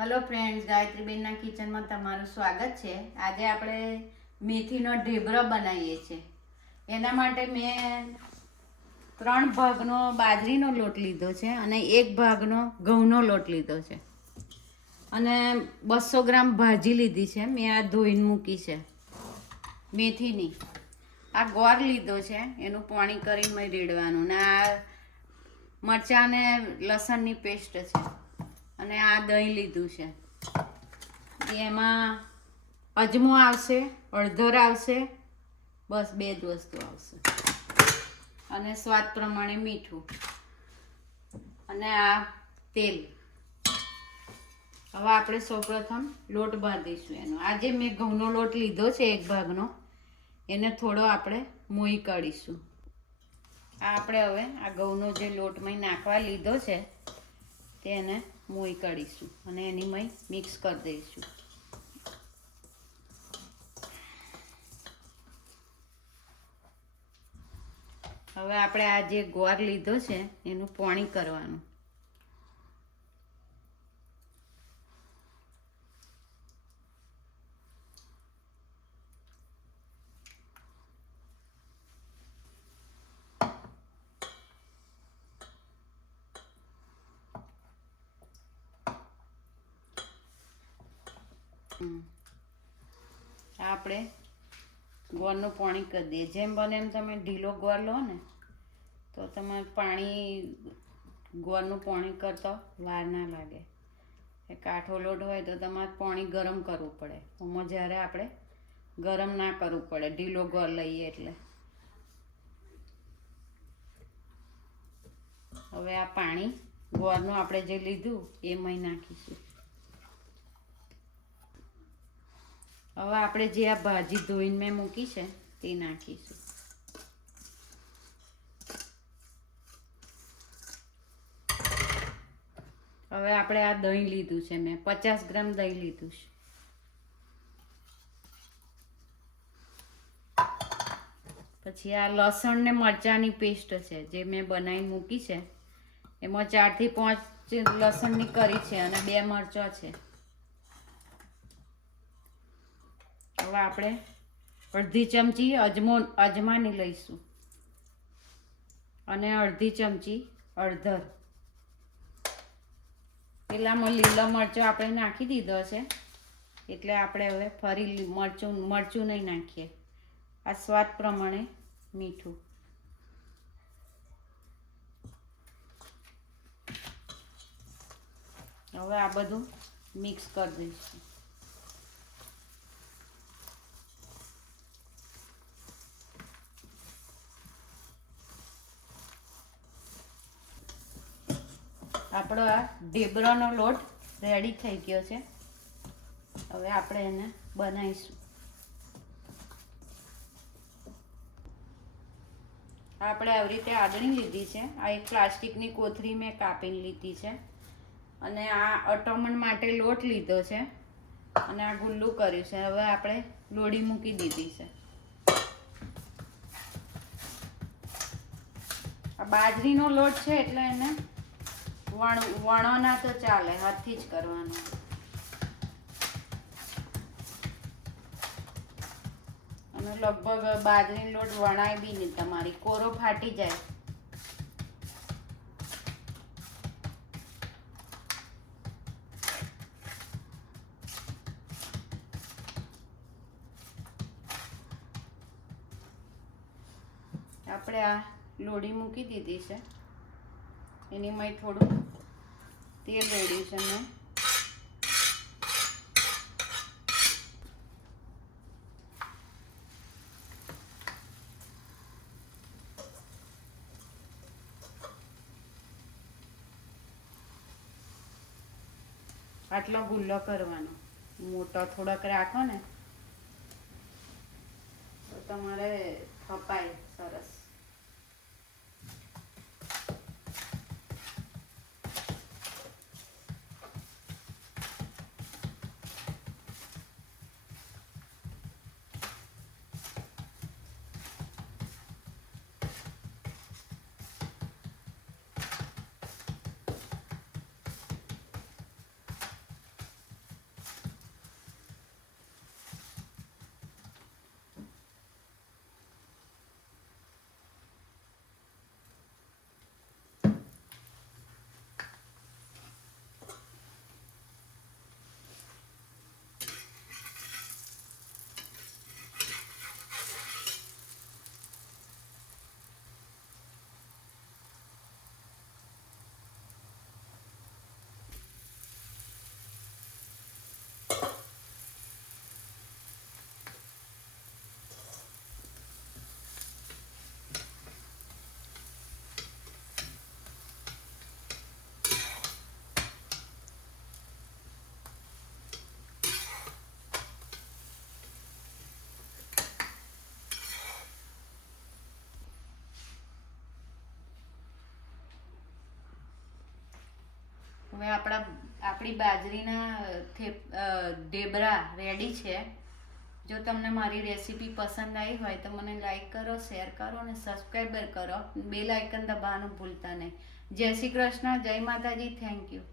Hello friends, ગાયત્રીબેનના કિચનમાં તમારું સ્વાગત છે. આજે આપણે મેથીનો ઢેબરો બનાવીએ છીએ. એના માટે મેં 3 ભાગનો બાજરીનો લોટ લીધો છે અને 1 ભાગનો ઘઉંનો લોટ લીધો છે અને 200 ગ્રામ ભાજી લીધી છે. મેં આ ધોઈને મૂકી છે મેથીની. આ ગોળ લીધો છે, એનું પાણી કરીને મેં રેડવાનું. ને આ મરચાં ને લસણની પેસ્ટ છે અને આ દહીં લીધું છે. એમાં અજમો આવશે, હળદર આવશે, બસ 2 જ વસ્તુ આવશે અને સ્વાદ પ્રમાણે મીઠું અને આ તેલ. હવે આપણે સૌપ્રથમ લોટ બાંધીશું એનો. આજે મેં ઘઉંનો લોટ લીધો છે 1 ભાગનો, એને થોડો આપણે મોઈ કાઢીશું. આ આપણે હવે આ ઘઉંનો જે લોટમાં નાખવા લીધો છે તેને મોઈ કાઢીશું અને એની મય મિક્સ કરી દઈશું. હવે આપણે આ જે ગોળ લીધો છે એનું પાણી કરવાનું. આપણે ગોળનું પાણી કરી દઈએ. જેમ બને એમ તમે ઢીલો ગોળ લો ને તો તમારે ગોળનું પાણી કરતા વાર ના લાગે. કાઠો લોટ હોય તો તમારે પાણી ગરમ કરવું પડે. એમાં જ્યારે આપણે ગરમ ના કરવું પડે ઢીલો ગોળ લઈએ એટલે. હવે આ પાણી ગોળનું આપણે જે લીધું એમાં નાખીશું. હવે આપણે જે આ ભાજી ધોઈને મેં મૂકી છે તે નાખીશું. હવે આપણે આ દહીં લીધું છે, મેં 50 ગ્રામ દહીં લીધું છે. પછી આ લસણ ને મરચાંની પેસ્ટ છે જે મેં બનાવીને મૂકી છે. એમાં 4 થી 5 લસણની કરી છે અને 2 મરચાં છે. હવે આપણે અડધી ચમચી અજમાની લઈશું અને અડધી ચમચી હળદર. પેલામાં લીલા મરચું આપણે નાખી દીધો છે એટલે આપણે હવે ફરી મરચું નહીં નાખીએ. આ સ્વાદ પ્રમાણે મીઠું. હવે આ બધું મિક્સ કરી દઈશું. આપણો આ ઢેબરાનો લોટ રેડી થઈ ગયો છે. હવે આપણે એને બનાવીશું. આપણે આવી રીતે આદળી લીધી છે. આ એક પ્લાસ્ટિકની કોથળી મેં કાપીને લીધી છે અને આ અટમણ માટે લોટ લીધો છે અને આ ગુલ્લું કર્યું છે. હવે આપણે લોડી મૂકી દીધી છે. આ બાજરીનો લોટ છે એટલે એને વણો ના તો ચાલે, હાથથી જ કરવાનું. અને લગભગ બાજરીનો લોટ વણાય બી નહીં, તમારી કોરો ફાટી જાય. આપણે આ લોડી મૂકી દીધી છે. એની માં થોડું તેલ રેડ્યું છે મેં. આટલો ગુલ્લો કરવાનો. મોટો થોડોક રાખો ને તો તમારે થપાય સરસ. હવે આપણી બાજરીના ઢેબરા રેડી છે. જો તમને મારી રેસીપી પસંદ આવી હોય તો મને લાઈક કરો, શેર કરો અને સબસ્ક્રાઈબર કરો. બેલ આઇકન દબાવવાનું ભૂલતા નહીં. જય શ્રી કૃષ્ણ, જય માતાજી, થેન્ક યુ.